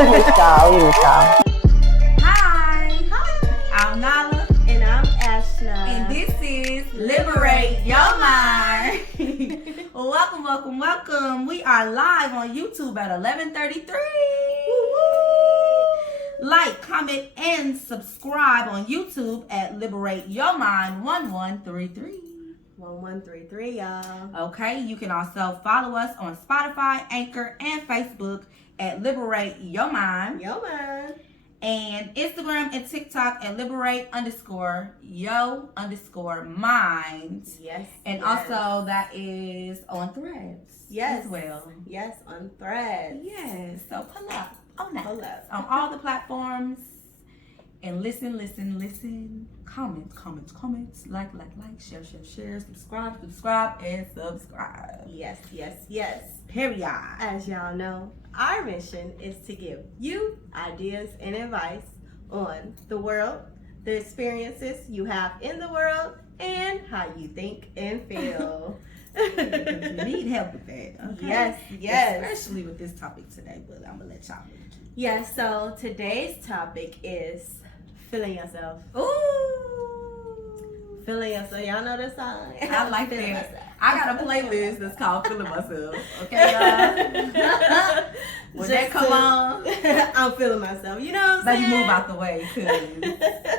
Hi, I'm Nala, And I'm Ashna. and this is Liberate Your Mind. Welcome. We are live on YouTube at 11:33. Like, comment, and subscribe on YouTube at Liberate Your Mind 1133. 1133, y'all. Okay, you can also follow us on Spotify, Anchor, and Facebook at Liberate Your Mind. Yo, man. And Instagram and TikTok at liberate_yo_mind. Yes. And yes. also that is on Threads Yes. as well. Yes, on Threads. Yes. So pull up on that. Pull up. On all the platforms. And listen. Comments. Like, share, subscribe, and subscribe. Yes. Period. As y'all know, our mission is to give you ideas and advice on the world, the experiences you have in the world, and how you think and feel. You need help with that. Okay? Yes. Especially with this topic today, but I'm gonna let y'all lead you. Yes, so today's topic is feeling yourself. Ooh. Feeling yourself. Y'all know the song? I like Feeling that. myself. I got a playlist that's called Feeling Myself. Okay, y'all? When that come on, I'm feeling myself. You know what I'm let saying? me move out the way, cause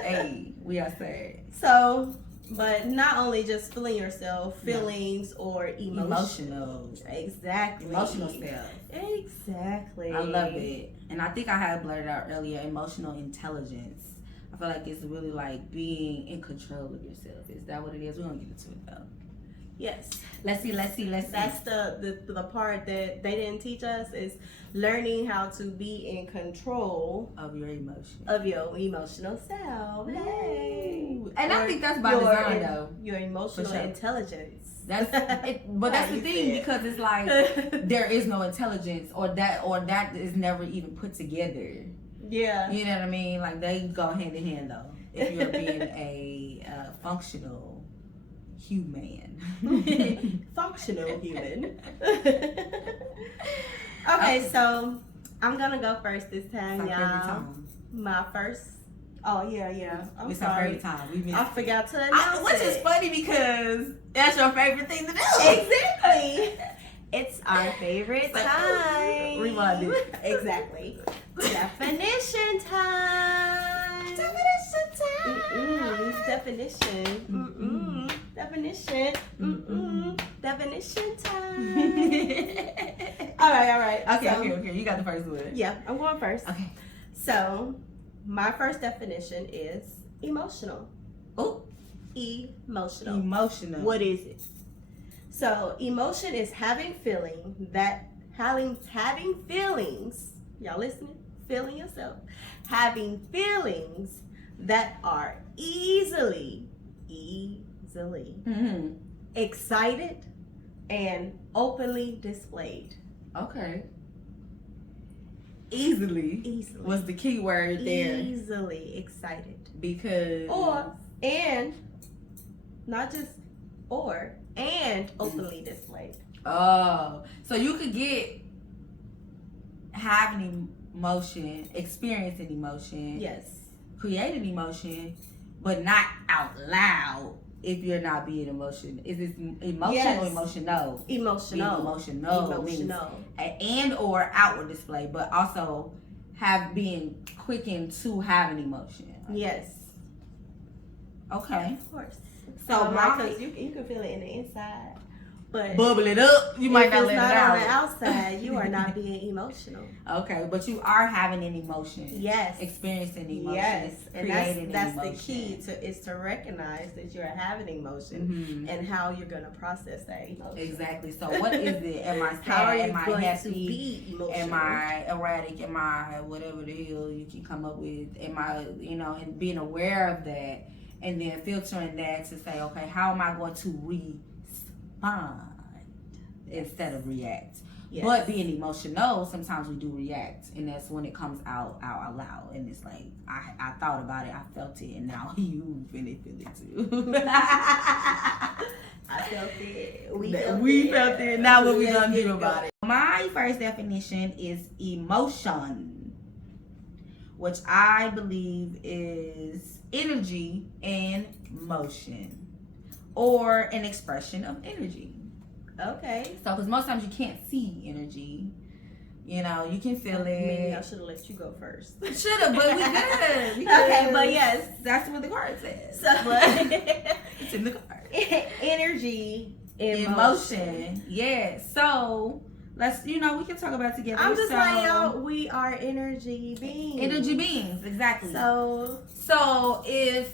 hey, we are sad. So, but not only just feeling yourself, feelings or Emotional Exactly. stuff. Exactly. I love it. And I think I had blurted out earlier, emotional intelligence. I feel like it's really like being in control of yourself. Is that what it is? We're gonna get into it though. Yes. Let's see. That's the part that they didn't teach us is learning how to be in control of your emotion. of your emotional self. Hey. And I Or think that's by your- design though. Your emotional For sure. intelligence. That's it, but that's How the you thing feel. because it's like there is no intelligence or that is never even put together. Yeah. You know what I mean? Like they go hand in hand though. If you're being a functional human. Functional human. Okay, so I'm gonna go first this time, It's our y'all. favorite time. My first. Oh yeah. I'm It's our sorry. favorite time. We missed I it. forgot to announce Which is it. funny because that's your favorite thing to do. Exactly. It's our favorite It's like, time. rewind it. Exactly. Definition time. Definition time. Definition. Definition. Definition time. All right. Okay, So, okay. You got the first one. Yeah, I'm going first. Okay. So, my first definition is emotional. Oh, Emotional. emotional. What is it? So, emotion is having feelings. Y'all listening? Feeling yourself. Having feelings that are easily Mm-hmm. excited and openly displayed. Okay. Easily was the key word there Easily excited. because And openly displayed. oh, so you could get having emotion, experiencing emotion, Yes. creating emotion, but not out loud if you're not being emotional. Is this emotion Yes. or emotional? Emotional. Being emotional means and or outward display, but also being quickened to have an emotion. Yes. Okay. Of course. So because you can feel it in the inside, but bubble it up. You might not if let it's it not out. on the outside, you are not being emotional. Okay, but you are having an emotion. Yes. Experiencing emotion. Yes, and creating that's emotion. the key to recognize that you're having emotion Mhm. and how you're gonna process that emotion. Exactly. So what is it? Am I sad? How are you Am I going happy? to be emotional? Am I erratic? Am I whatever the hell you can come up with? Am I, and being aware of that and then filtering that to say, okay, how am I going to respond instead of react? Yes. But being emotional, sometimes we do react, and that's when it comes out loud, and it's like I thought about it, I felt it, and now you finna feel it too. I felt it. We felt it. Now what we Let's gonna get do it about going. it? My first definition is emotion. which I believe is energy in motion, or an expression of energy. Okay. So, because most times you can't see energy, you know, you can feel it. Maybe I should have let you go first. Should have, but we good. Okay, but yes, that's what the card says. so It's in the card. energy in Emotion. Yeah. So let's, we can talk about it together. I'm just So, like, y'all, we are energy beings. energy beings, exactly. So if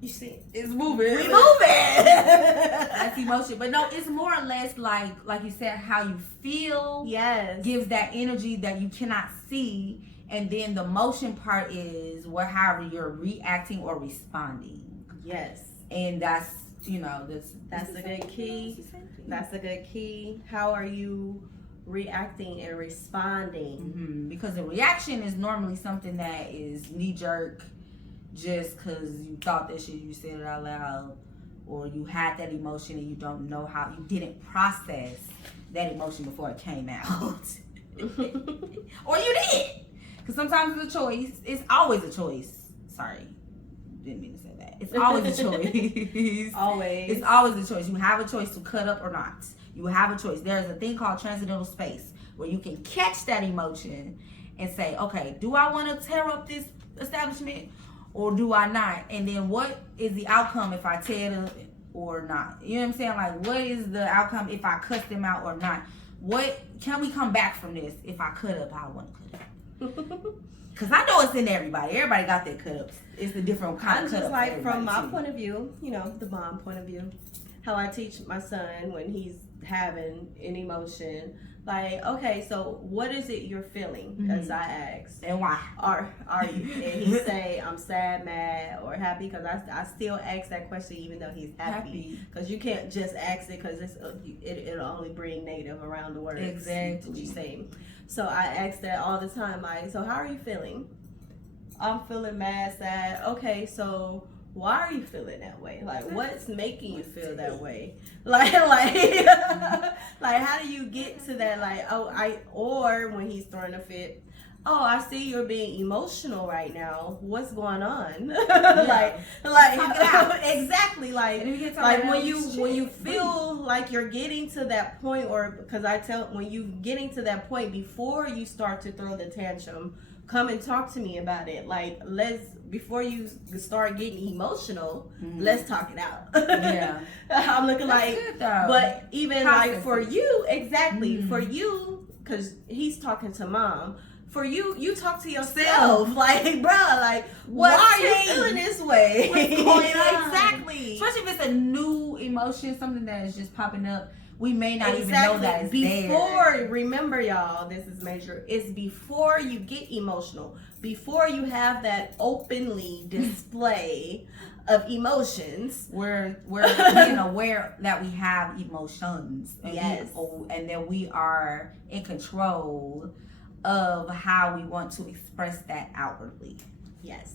you see, it's moving, we moving. that's emotion. But no, it's more or less like you said, how you feel. Yes. Gives that energy that you cannot see, and then the motion part is however you're reacting or responding. Yes. And that's that's a good key. That's a good key. How are you reacting and responding? Mm-hmm. Because the reaction is normally something that is knee jerk, just because you thought that shit, you said it out loud, or you had that emotion and you don't know how, you didn't process that emotion before it came out. Or you did. Because sometimes it's a choice. It's always a choice. Sorry. Didn't mean to say that. It's always a choice. Always. It's always a choice. You have a choice to cut up or not. You have a choice. There's a thing called transcendental space where you can catch that emotion and say, okay, do I want to tear up this establishment or do I not? And then what is the outcome if I tear it up or not? You know what I'm saying? Like, what is the outcome if I cuss them out or not? What can we come back from this if I cut up how I want to cut up? Because I know it's in everybody. Everybody got their cut ups. It's a different kind I'm of cut just up. like, from my point of view, the mom point of view, how I teach my son when he's having an emotion. Like, okay, so what is it you're feeling? Mm-hmm. As I ask. And why? Are you? And he say, I'm sad, mad, or happy, because I still ask that question even though he's happy. Because you can't just ask it, because it'll only bring negative around the words. Exactly. You say. So I ask that all the time. Like, so how are you feeling? I'm feeling mad, sad. Okay, so why are you feeling that way? Like, what's making you feel that way? Like, how do you get to that? Like, or when he's throwing a fit, oh, I see you're being emotional right now. What's going on? Exactly. Like when you feel like you're getting to that point, or because when you getting to that point, before you start to throw the tantrum, come and talk to me about it. Like, before you start getting emotional, let's talk it out. Yeah. I'm looking That's good, though. but even Process like for it. you, exactly, for you, because he's talking to mom. For you talk to yourself. Like, bro, like, why are you feeling this way? What's going on? Exactly. Especially if it's a new emotion, something that is just popping up. We may not even know that it's there. Remember, y'all, this is major. It's before you get emotional, before you have that openly display of emotions. We're being aware that we have emotions. And yes. And that we are in control of how we want to express that outwardly. Yes.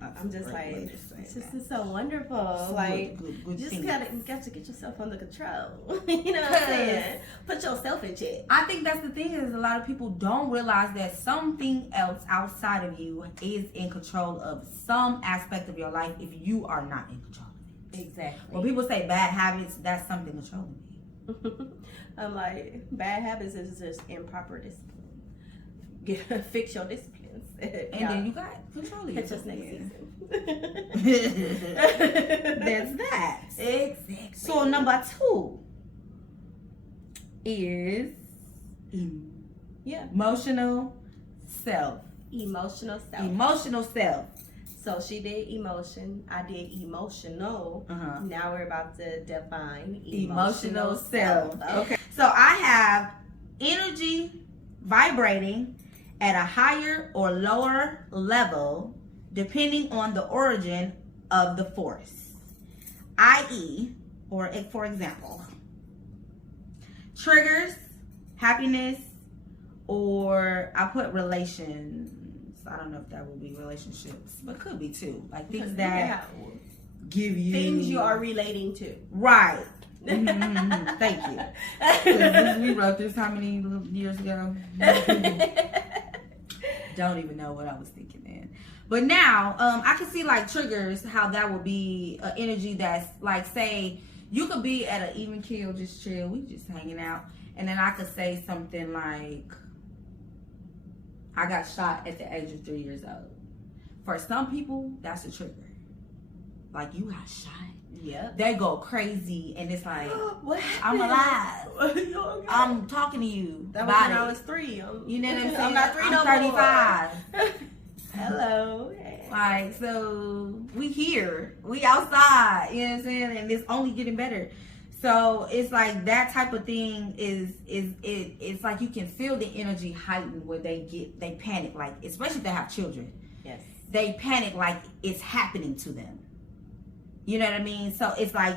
That's I'm just like, it's just so wonderful. So like, good you just things. got to get yourself under control. You know what I'm saying? Put yourself in check. I think that's the thing, is a lot of people don't realize that something else outside of you is in control of some aspect of your life if you are not in control of it. Exactly. When people say bad habits, that's something controlling me. I'm like, bad habits is just improper discipline. Fix your disciplines. And then you got control of Catch us yourself. next season. That's that. Exactly. So number 2 is emotional self. Emotional self. Emotional self. So she did emotion. I did emotional. Uh-huh. Now we're about to define Emotional self. Okay. So I have energy vibrating at a higher or lower level depending on the origin of the force, i.e., or for example, triggers, happiness, or I put relations. I don't know if that would be relationships, but could be too. Like things that give you things you are relating to. Right. Mm-hmm. Thank you. 'Cause we wrote this how many years ago? don't even know what I was thinking then. But now, I can see like triggers, how that would be an energy that's like, say, you could be at an even keel, just chill, we just hanging out. And then I could say something like, I got shot at the age of 3 years old. For some people, that's a trigger. Like, you got shot. Yep. They go crazy, and it's like, what I'm happened? alive. You okay? I'm talking to you. That was about when it. I was 3. You know what I'm saying? I'm not 3 I'm no 35. more. Hello. Like, so we here. We outside. You know what I'm saying? And it's only getting better. So it's like that type of thing it's like you can feel the energy heighten where they panic, like, especially if they have children. Yes. They panic like it's happening to them. You know what I mean? So it's like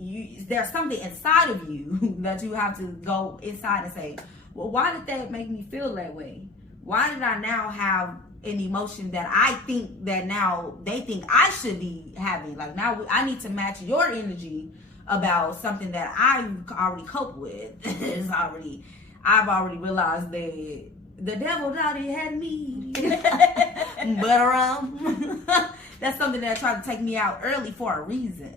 there's something inside of you that you have to go inside and say, well, why did that make me feel that way? Why did I now have an emotion that I think that now they think I should be having? Like, now I need to match your energy about something that I already cope with. I've already realized that the devil already had me. But that's something that tried to take me out early for a reason.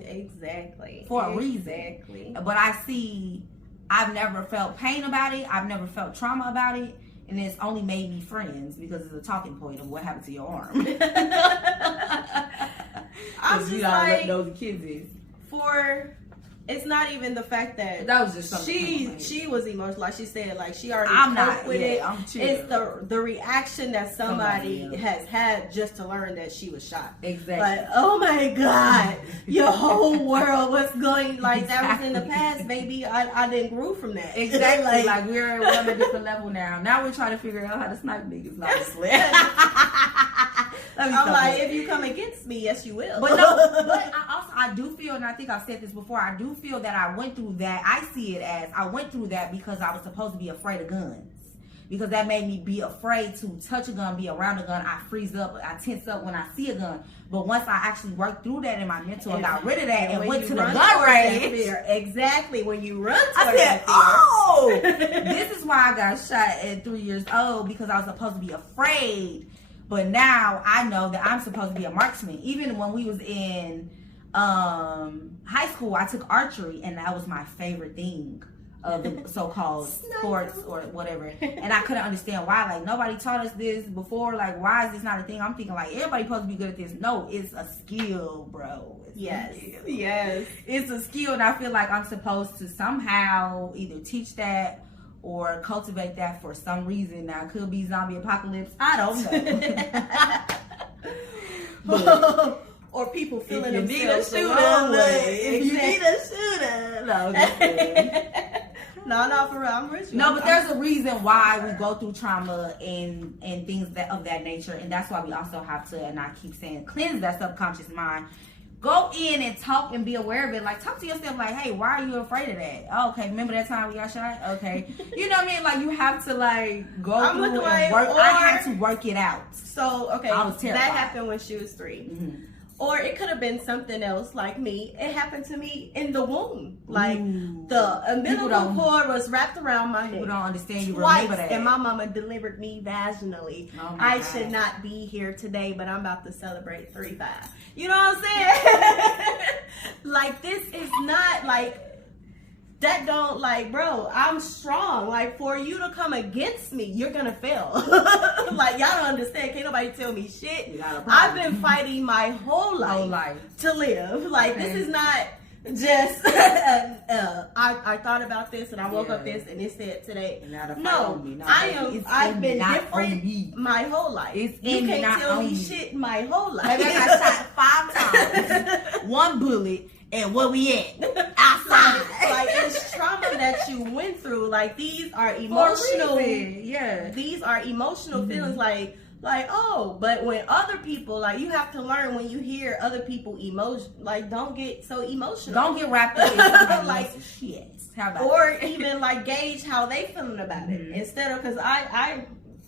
Exactly. For a reason. Exactly. But I see, I've never felt pain about it. I've never felt trauma about it. And it's only made me friends because it's a talking point of what happened to your arm. I'm just you like, know the kids is. It's not even the fact that was just something she was emotional, like she said, like she already I'm coped not with it. I'm chill. It's the reaction that somebody else. has had just to learn that she was shot. Exactly. Like, oh my God, your whole world was going like that was in the past, baby. I didn't grow from that. Exactly. like we're on a different level now. Now we're trying to figure out how to snipe niggas. I'm like, if you come against me, yes, you will. But no, but I do feel, and I think I've said this before, I do feel that I went through that. I see it as I went through that because I was supposed to be afraid of guns. Because that made me be afraid to touch a gun, be around a gun. I freeze up, I tense up when I see a gun. But once I actually worked through that in my mental and got rid of that and went to the gun range. Exactly, when you run towards I said, that fear. oh, this is why I got shot at 3 years old, because I was supposed to be afraid. But now I know that I'm supposed to be a marksman. Even when we was in high school, I took archery, and that was my favorite thing of the so-called sports or whatever. And I couldn't understand why. Like, nobody taught us this before. Like, why is this not a thing? I'm thinking, like, everybody's supposed to be good at this. No, it's a skill, bro. Yes. It's a skill, and I feel like I'm supposed to somehow either teach that or cultivate that for some reason. Now, it could be zombie apocalypse. I don't know. Or people feeling if you need a themselves shooter, the wrong way. if you need a shooter, no, just kidding. No, for real, I'm rich. No, but there's a reason why we go through trauma and things of that nature, and that's why we also have to, and I keep saying, cleanse that subconscious mind. Go in and talk and be aware of it. Like, talk to yourself like, hey, why are you afraid of that? Oh, okay, remember that time we got shot? Okay. You know what I mean? Like, you have to, like, go through and work. I had to work it out. So, okay, I was terrified. That happened when she was 3. Mm-hmm. Or it could have been something else like me. It happened to me in the womb. Like, the umbilical cord was wrapped around my neck. People don't understand you twice, remember that. And my mama delivered me vaginally. Oh I God. should not be here today, but I'm about to celebrate 35. You know what I'm saying? Like, this is not like that. Don't, like, bro, I'm strong. Like, for you to come against me, you're gonna fail. Like, y'all don't understand. Can't nobody tell me shit. I've been fighting my whole life to live. Like, this is not just I thought about this and I woke up this and it said today. No, I've been different my whole life. You can't tell me shit my whole life. Maybe I got shot 5 times. 1 bullet. And where we at? Outside. Like, it's trauma that you went through. Like, these are emotional. These are emotional feelings. Like, oh, but when other people, like, you have to learn when you hear other people emotion, like, don't get so emotional. Don't get wrapped up in somebody like else's shit. How about or that? even like gauge how they feeling about it instead of, because I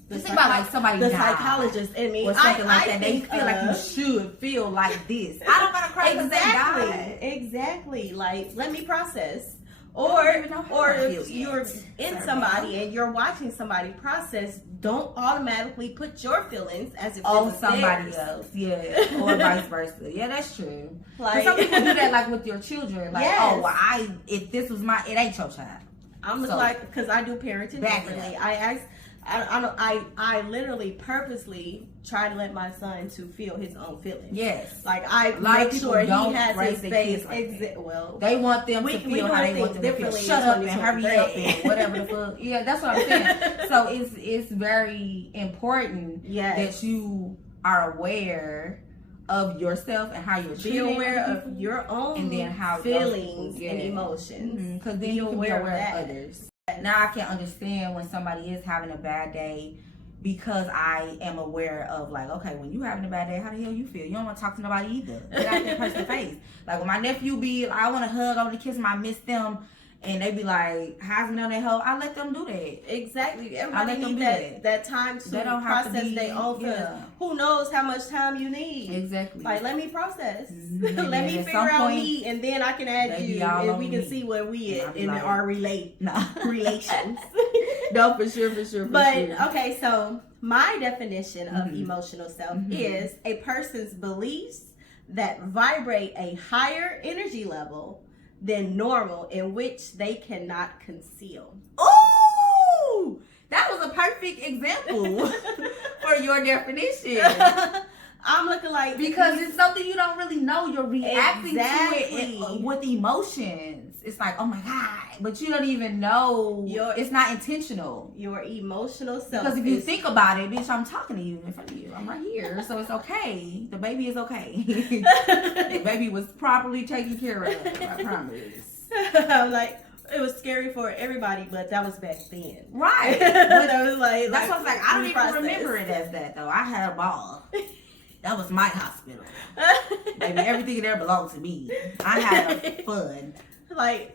think about like somebody the died psychologist in me or something like that. They think, feel like you should feel like this. I don't gotta cry because they died. Exactly. Like, let me process Or don't even know how I feel if you're yet. in Sorry, somebody ma'am. and you're watching somebody process, don't automatically put your feelings as if Oh, it was somebody theirs. else, yeah, or vice versa. Yeah, that's true. Like, But some people do that, like with your children. Like, Yes. oh, well, if this was it ain't your child. I'm So, like, because I do parenting back it differently. up. I ask, I literally purposely try to let my son to feel his own feelings. Yes, Like I A lot of make people sure he don't has raise his their space. kids like that. Well, they want them We- to we feel how doing they want things them to feel. differently Shut in up and hurry up 2023. and whatever the fuck. Yeah, that's what I'm saying. So it's very important yes. that you are aware of yourself and how you're Be treating aware people. of your own And then how those feelings people- and yeah. emotions. Because then Be you can be aware aware of of that. others. Now I can understand when somebody is having a bad day because I am aware of like, okay, when you having a bad day, how the hell you feel? You don't want to talk to nobody either. Get out that person's face. Like when my nephew be, like, I want to hug, I want to kiss them, I miss them, and they be like, how's me on that hoe? I let them do that. Exactly. I Everybody let them need do that, that time to They don't have to process be- their own feelings. yeah. Who knows how much time you need? Exactly. Like, let me process. Mhm. Let me At figure some out point, me, and then I can add they you, be all and on we can me. see where we And I at be in like- our nah. relations. No, for sure. But okay, so my definition of Mhm. emotional self Mhm. is a person's beliefs that vibrate a higher energy level than normal, in which they cannot conceal. Ooh, that was a perfect example for your definition. I'm looking like Because it's something you don't really know. You're reacting to Exactly. it with emotions. It's like, oh my God. But you don't even know. It's not intentional. your emotional self. Because if you is- think about it, bitch, I'm talking to you in front of you. I'm right here. So it's okay. The baby is okay. The baby was properly taken care of. I promise. I'm like, it was scary for everybody, but that was back then. Right. But I was like, That's what I was like. I don't even process. remember it as that, though. I had a ball. That was my hospital. Baby, everything in there belonged to me. I had fun. Like,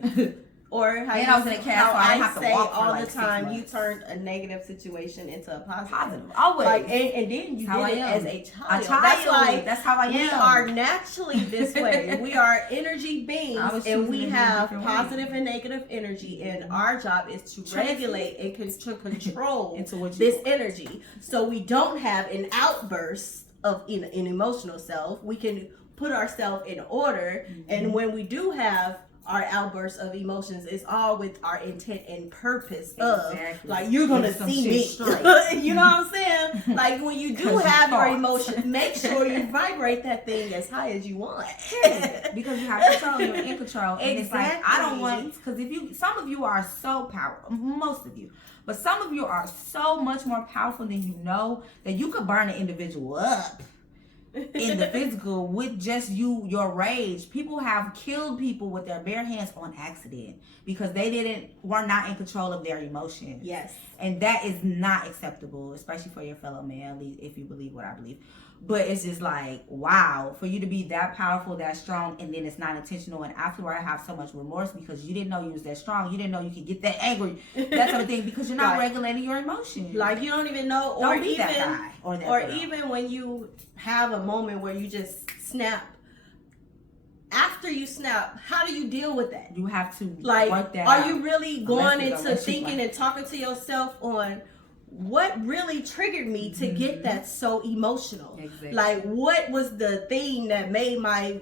or how And you, I was in a cast, how so I didn't I have to say walk for all like the 6 time, you months. turned a negative situation into a positive. Positive. Always. Like, and then you That's how did it I am. as a child. A child. That's why That's how I am. we are naturally this way. We are energy beings, I was and choosing we to be a have different way. positive and negative energy, and our job is to Transmute. regulate and to control Into what you this want. energy, so we don't have an outburst of an emotional self. We can put ourselves in order, and when we do have our outbursts of emotions, it's all with our intent and purpose of Exactly. like, you're gonna Get some see shit me. straight. You know what I'm saying? Like, when you do 'Cause you have your thought. emotions, make sure you vibrate that thing as high as you want. Because you have control, you're in control. And it's like, I don't Exactly. want, because some of you are so powerful, most of you, but some of you are so much more powerful than you know that you could burn an individual up in the physical with just your rage. People have killed people with their bare hands on accident because they were not in control of their emotions. Yes. And that is not acceptable, especially for your fellow man, at least if you believe what I believe. But it's just like, wow, for you to be that powerful, that strong, and then it's not intentional, and afterward I have so much remorse because you didn't know you was that strong. You didn't know you could get that angry, that sort of thing, because you're not Right. regulating your emotions. Like, you don't even know, or Don't be even that guy or that or girl. even when you have a moment where you just snap. After you snap, how do you deal with that? You have to Like, work that are out. you really going Unless into you thinking like- and talking to yourself on what really triggered me to get that so emotional? Exactly. Like, what was the thing that made my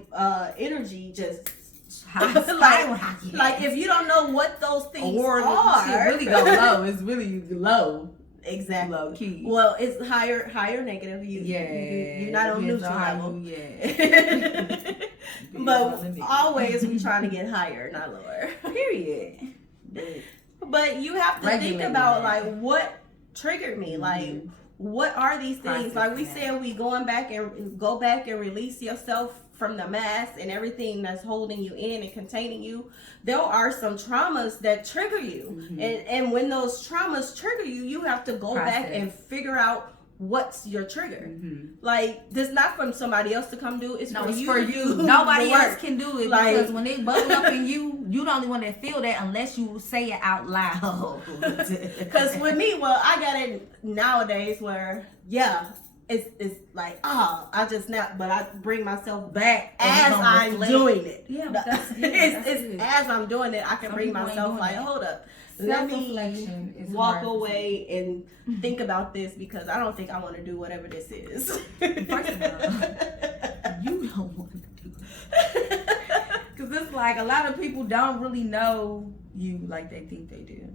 energy just Skyrocket. like, if you don't know what those things Award are, shit really go low. It's really low. Exactly. Low key. Well, it's higher negative. You're not on Depends neutral how level. you- yeah. But always we trying to get higher, not lower. Period. But you have to think Regulating about that. like, what triggered me, like, what are these things? Like we said, we go back and release yourself from the mass and everything that's holding you in and containing you. There are some traumas that trigger you, and when those traumas trigger you, you have to go back and figure out what's your trigger. Like, this not from somebody else to come do. It's No, for it's you. for to you. do Nobody the else work. can do it, Like- because when they bubble up in you, you the only one that feel that unless you say it out loud. Because with me, well, I got it nowadays where, yeah, it's like, I just now, but I bring myself back as I'm doing it. Yeah, it's as I'm doing it, I can bring myself like, hold up, let me walk away and think about this because I don't think I want to do whatever this is. First of all, you don't want to do it. Because it's like a lot of people don't really know you like they think they do.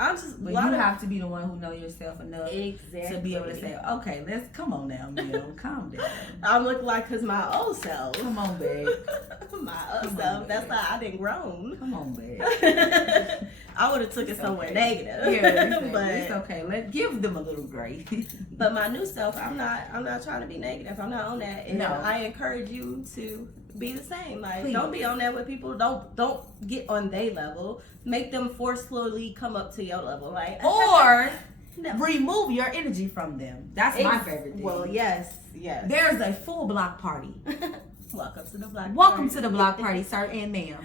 But you have to be the one who know yourself enough to be able to say, okay, let's come on now, Mel, calm down. I'm looking like, cause my old self. Come on, babe. My old self. That's why I didn't grown. Come on, babe. I would have took it somewhere negative. Yeah, but it's okay. Let's give them a little grace. But my new self, I'm not trying to be negative. I'm not on that. And I encourage you to be the same. Like, please. Don't be on that with people. Don't get on their level. Make them forcefully come up to your level. Like, or remove your energy from them. That's my favorite thing. Well, yes. There's a full block party. Welcome to the block party. Welcome to the block party, sir and ma'am.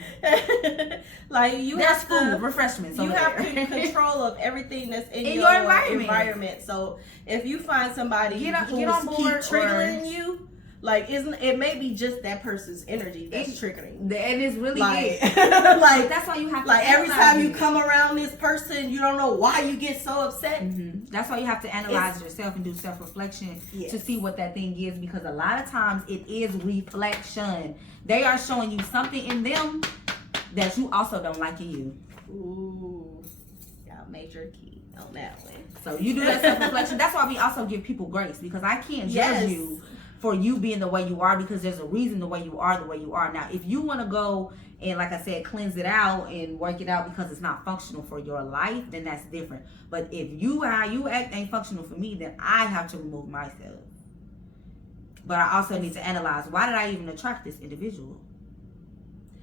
Like, there's food, refreshments. You have control of everything that's in your environment. So if you find somebody who keep triggering you, like, it may be just that person's energy that's triggering. And it's really like, like that's why you have to like every time you come around this person, you don't know why you get so upset. Mm-hmm. That's why you have to analyze yourself and do self-reflection to see what that thing is, because a lot of times it is reflection. They are showing you something in them that you also don't like in you. Ooh, got major key on that one. So you do that self-reflection. That's why we also give people grace, because I can't judge you for you being the way you are, because there's a reason the way you are. Now, if you want to go and, like I said, cleanse it out and work it out because it's not functional for your life, then that's different. But if how you act ain't functional for me, then I have to remove myself. But I also need to analyze, why did I even attract this individual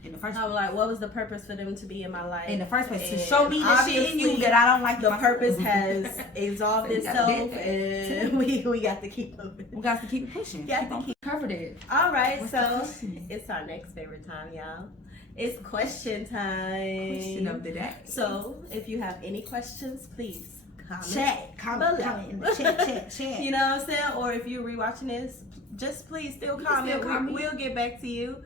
in the first place? Like, what was the purpose for them to be in my life in the first place? To show me the shit in you that I don't like. The purpose has exalted itself, and we got to keep moving. We got to keep pushing. Covered it. All right, so it's our next favorite time, y'all. It's question time. Question of the day. So if you have any questions, please comment in the chat. You know what I'm saying? Or if you're rewatching this, just please still comment. We'll get back to you.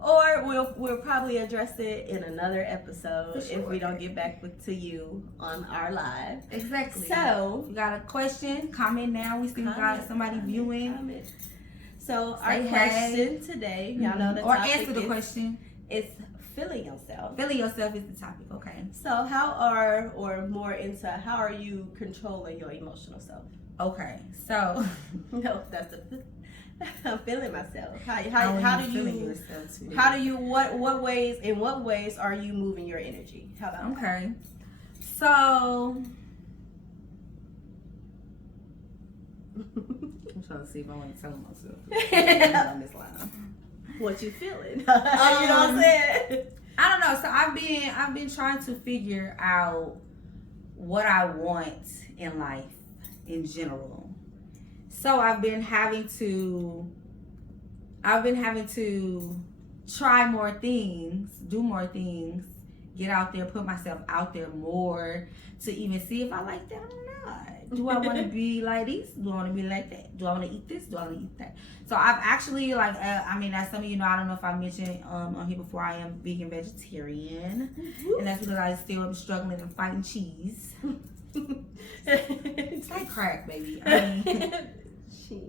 Or we'll probably address it in another episode if we don't get back to you on our live. Exactly. So if you got a question, comment now. We still got somebody viewing. So our question today, y'all know the or topic answer the question. It's feeling yourself. Feeling yourself is the topic. Okay. So how are you controlling your emotional self? Okay. So no, that's the. I'm feeling myself. How do you what ways are you moving your energy? How about that? So I'm trying to see if I want to tell myself on this line. What you feeling? You know what I'm saying? I don't know. So I've been trying to figure out what I want in life in general. So I've been having to try more things, do more things, get out there, put myself out there more to even see if I like that or not. Do I want to be like this? Do I want to be like that? Do I want to eat this? Do I want to eat that? So I've actually, as some of you know, I don't know if I mentioned on here before, I am vegan vegetarian. Mm-hmm. And that's because I still am struggling and fighting cheese. It's like crack, baby. Cheese.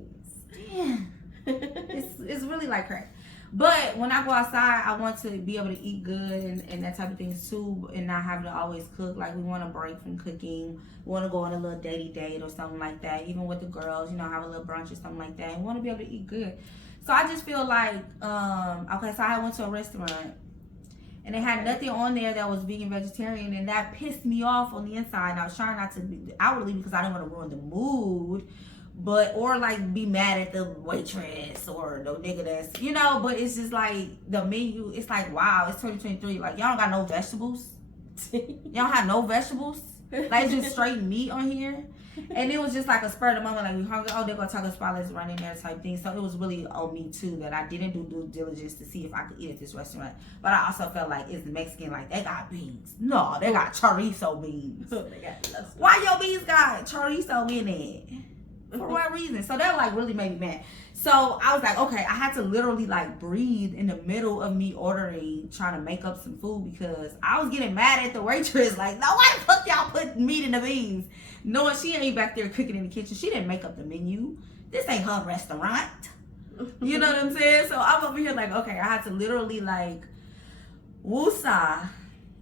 Damn. It's really like crack. But when I go outside, I want to be able to eat good and that type of things too, and not have to always cook. Like, we want to break from cooking. We want to go on a little datey date or something like that. Even with the girls, have a little brunch or something like that. And want to be able to eat good. So I just feel like, so I went to a restaurant and they had nothing on there that was vegan vegetarian, and that pissed me off on the inside. And I was trying not to be outwardly because I didn't want to ruin the mood. Or be mad at the waitress or the nigga that's, but it's just like the menu, it's like, wow, it's 2023. Like, y'all don't got no vegetables. Y'all have no vegetables. Like, it's just straight meat on here. And it was just like a spur of the moment, like, we hungry, they're gonna Taco Spot, let's run in there type thing. So it was really on me too that I didn't do due diligence to see if I could eat at this restaurant. But I also felt like, it's Mexican, like, they got beans. No, they got chorizo beans. Why your beans got chorizo in it? For what reason? So that like really made me mad. So I was like, okay, I had to literally like breathe in the middle of me ordering, trying to make up some food because I was getting mad at the waitress. Like, no, why the fuck y'all put meat in the beans? Knowing she ain't back there cooking in the kitchen. She didn't make up the menu. This ain't her restaurant. You know what I'm saying? So I'm over here like, okay, I had to literally like woosah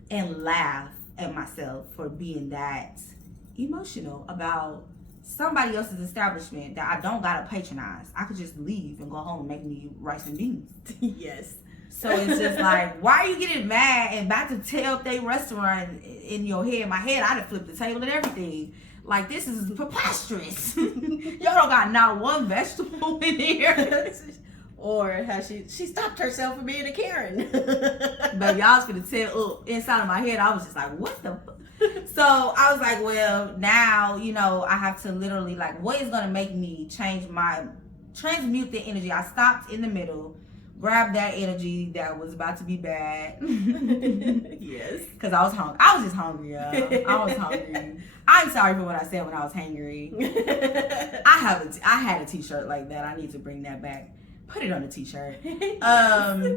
and laugh at myself for being that emotional about somebody else's establishment that I don't gotta patronize. I could just leave and go home and make me rice and beans. Yes. So it's just like, why are you getting mad and about to tear up their restaurant in your head? My head, I'd have flipped the table and everything. Like, this is preposterous. Y'all don't got not one vegetable in here. Or has she stopped herself from being a Karen? But y'all's gonna tell up inside of my head. I was just like, what the fuck? So I was like, well, now, you know, I have to literally like, what is gonna make me transmute the energy? I stopped in the middle, grabbed that energy that was about to be bad. Yes. Because I was hungry. I was just hungry, y'all. I was hungry. I'm sorry for what I said when I was hangry. I had a t-shirt like that. I need to bring that back. Put it on a t-shirt.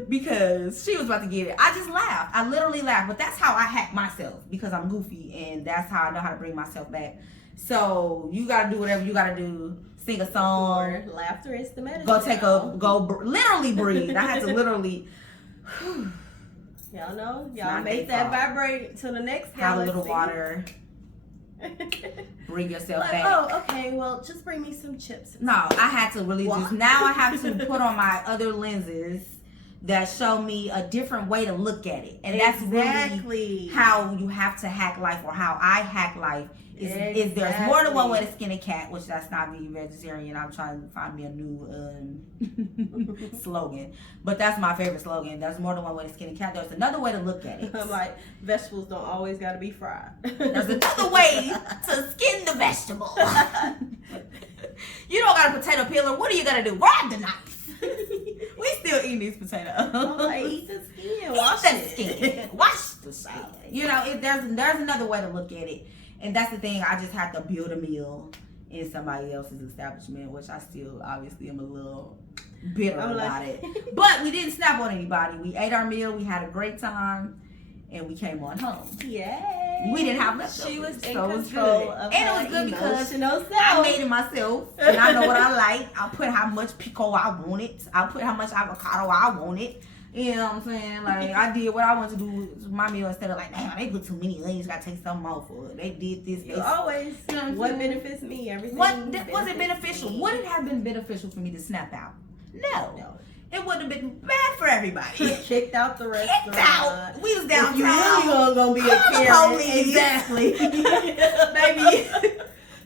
Because she was about to get it. I just laughed. I literally laughed. But that's how I hack myself because I'm goofy and that's how I know how to bring myself back. So you gotta do whatever you gotta do. Sing a song. Or laughter is the medicine. Literally breathe. I had to literally. Y'all know. Y'all make that vibrate to the next galaxy. Have a little water. Bring yourself like, back. Oh, okay. Well, just bring me some chips. No, I had to really just. Now I have to put on my other lenses that show me a different way to look at it, and that's really how you have to hack life, or how I hack life. Is there's more than one way to skin a cat, which that's not being vegetarian. I'm trying to find me a new slogan, but that's my favorite slogan. There's more than one way to skin a cat. There's another way to look at it. I'm like, vegetables don't always got to be fried. There's another way to skin the vegetable. You don't got a potato peeler. What are you gonna do? Grab the knife. We still eating these potatoes. Like, eat the skin. Wash the skin. Wash the skin. You know, there's another way to look at it. And that's the thing, I just have to build a meal in somebody else's establishment, which I still obviously am a little bitter about it. But we didn't snap on anybody. We ate our meal, we had a great time, and we came on home. Yay! We didn't have leftovers. She was in so control of and it was good because self. I made it myself, and I know what I like. I put how much pico I wanted. I put how much avocado I wanted. You know what I'm saying? Like, I did what I wanted to do with my meal instead of like, damn, they put too many onions, gotta take something off. Or they did this. You always, you know what benefits me? Everything. Was it beneficial? Would it have been beneficial for me to snap out? No. It would have been bad for everybody. Kicked out the restaurant. Kicked out. We was downtown. If you really gonna be a Karen. Exactly. Baby.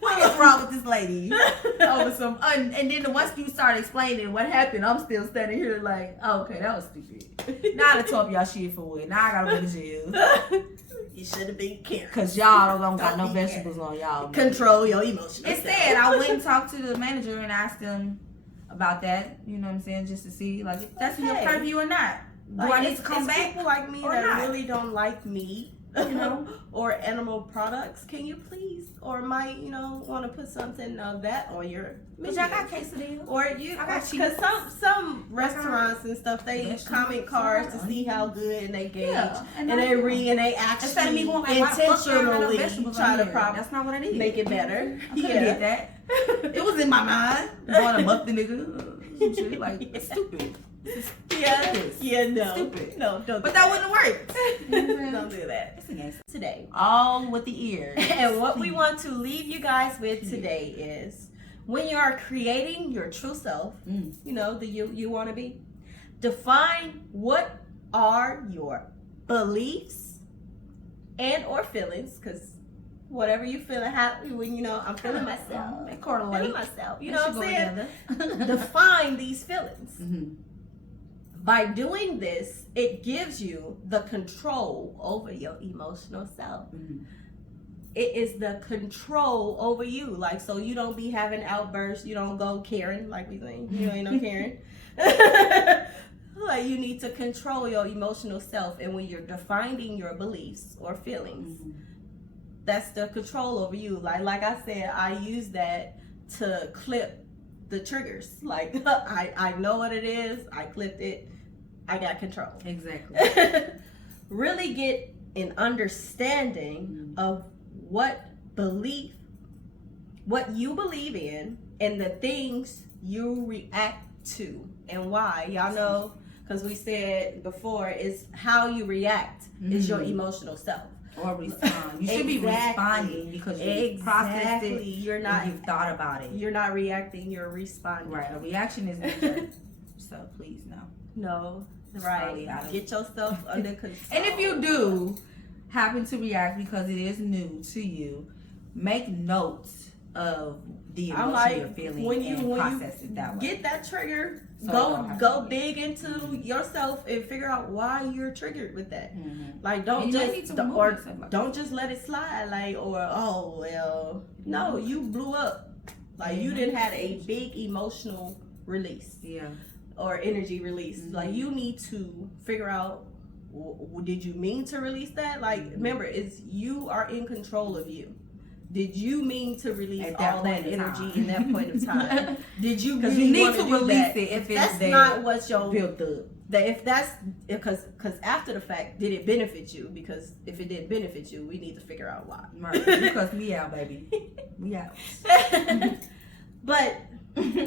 What is wrong with this lady? Over some, and then once you start explaining what happened, I'm still standing here like, oh, okay, that was stupid. Now I done told y'all shit for what? Now I gotta go to jail. You should have been Karen. Cause y'all don't got no vegetables on y'all. Control your emotions. Instead, I went and talked to the manager and asked him about that. You know what I'm saying? Just to see like if that's in your purview or not. Do I need to come back? People like me that really don't like meat, you know, or animal products. Can you please, or might, you know, want to put something of that on your menu? But y'all got quesadilla. Or you, because some restaurants and stuff, they use comment cards to see how good and they gauge, and they read and they actually intentionally try to that's not what I did. Make it better. I did that. It was in my mind. Going to muck the nigga. Some shit like stupid. Stupid. No, don't. But that wouldn't work. Don't do that. Today, all with the ears. And what we want to leave you guys with today is, when you are creating your true self, you know, the you want to be, define what are your beliefs and or feelings, because whatever you feeling happy when, you know, I'm feeling myself. They correlate. Feeling myself. You know what I'm saying? Define these feelings. By doing this, it gives you the control over your emotional self. It is the control over you. Like, so you don't be having outbursts. You don't go Karen, like we saying. You ain't no Karen. Like, you need to control your emotional self. And when you're defining your beliefs or feelings, that's the control over you. Like I said, I use that to clip the triggers. Like I know what it is. I clipped it. I got control. Exactly. Really get an understanding of what you believe in, and the things you react to, and why. Y'all know, because we said before, is how you react is your emotional self. Or respond. You should be responding because you processed it. You're not. You've thought about it. You're not reacting. You're responding. Right. A reaction is needed. So please no. No. It's Right. probably out of- Get yourself under control. And if you do happen to react because it is new to you, make notes of the emotion you're feeling and process it that way. Get that trigger. So Go dig into yourself and figure out why you're triggered with that. Like don't And you may need just to remove yourself like don't just let it slide. Like no, you blew up. Like you didn't had a big emotional release. Yeah. Or energy release. Like you need to figure out, did you mean to release that? Like remember, you are in control of you. Did you mean to release all that energy in that point of time? Did you? Because really you need want to do release that? it if That's it's there. not what your Built up. because after the fact, did it benefit you? Because if it didn't benefit you, we need to figure out why. Right. Because we out, baby. We out. But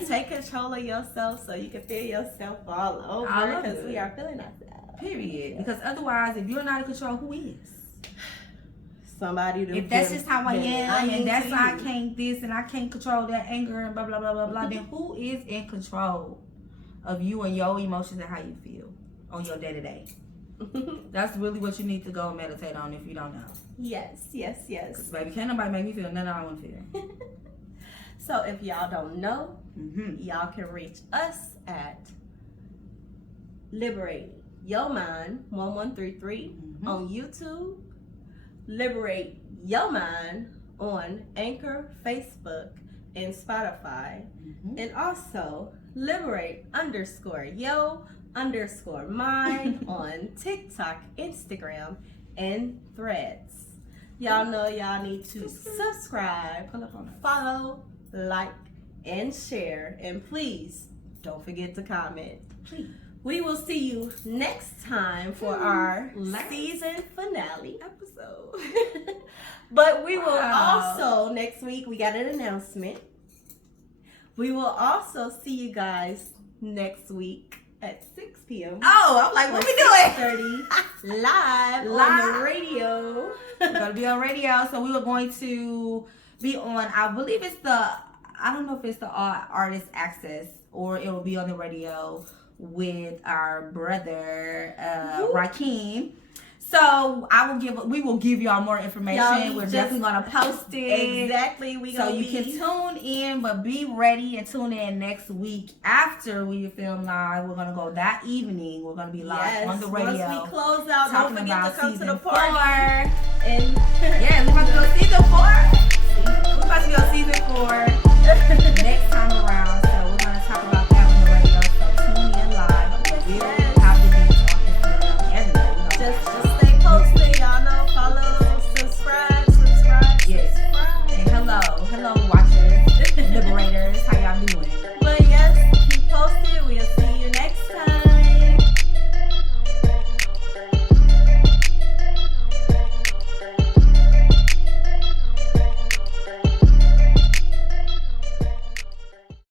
take control of yourself so you can feel yourself all over, because we are feeling ourselves. Period. Because otherwise, if you're not in control, who is? Somebody. If that's just how I am, and that's why I can't this and I can't control that anger and blah blah blah blah blah, then who is in control of you and your emotions and how you feel on your day to day? That's really what you need to go and meditate on if you don't know. Yes. Because baby, can't nobody make me feel nothing I want to feel. So if y'all don't know, y'all can reach us at Liberate Your Mind 1133 on YouTube. Liberate Your Mind on Anchor, Facebook, and Spotify. And also Liberate _yo_mind on TikTok, Instagram, and Threads. Y'all know y'all need to subscribe, follow, like, and share. And please don't forget to comment. Please. We will see you next time for our season finale episode. But we will also, next week, we got an announcement. We will also see you guys next week at 6 p.m. Oh, I'm like, what we doing? 6:30 live on the radio. We're going to be on radio. So we were going to be on, I believe it's I don't know if it's the Artist Access or it will be on the radio with our brother Rakeem. So we will give y'all more information. We're definitely gonna post it. Exactly. You can tune in, but be ready and tune in next week after we film live. We're gonna go that evening. We're gonna be live on the radio. Once we close out, don't forget to come to the 4. party. And yeah, we're about to go season 4. We're about to go season 4.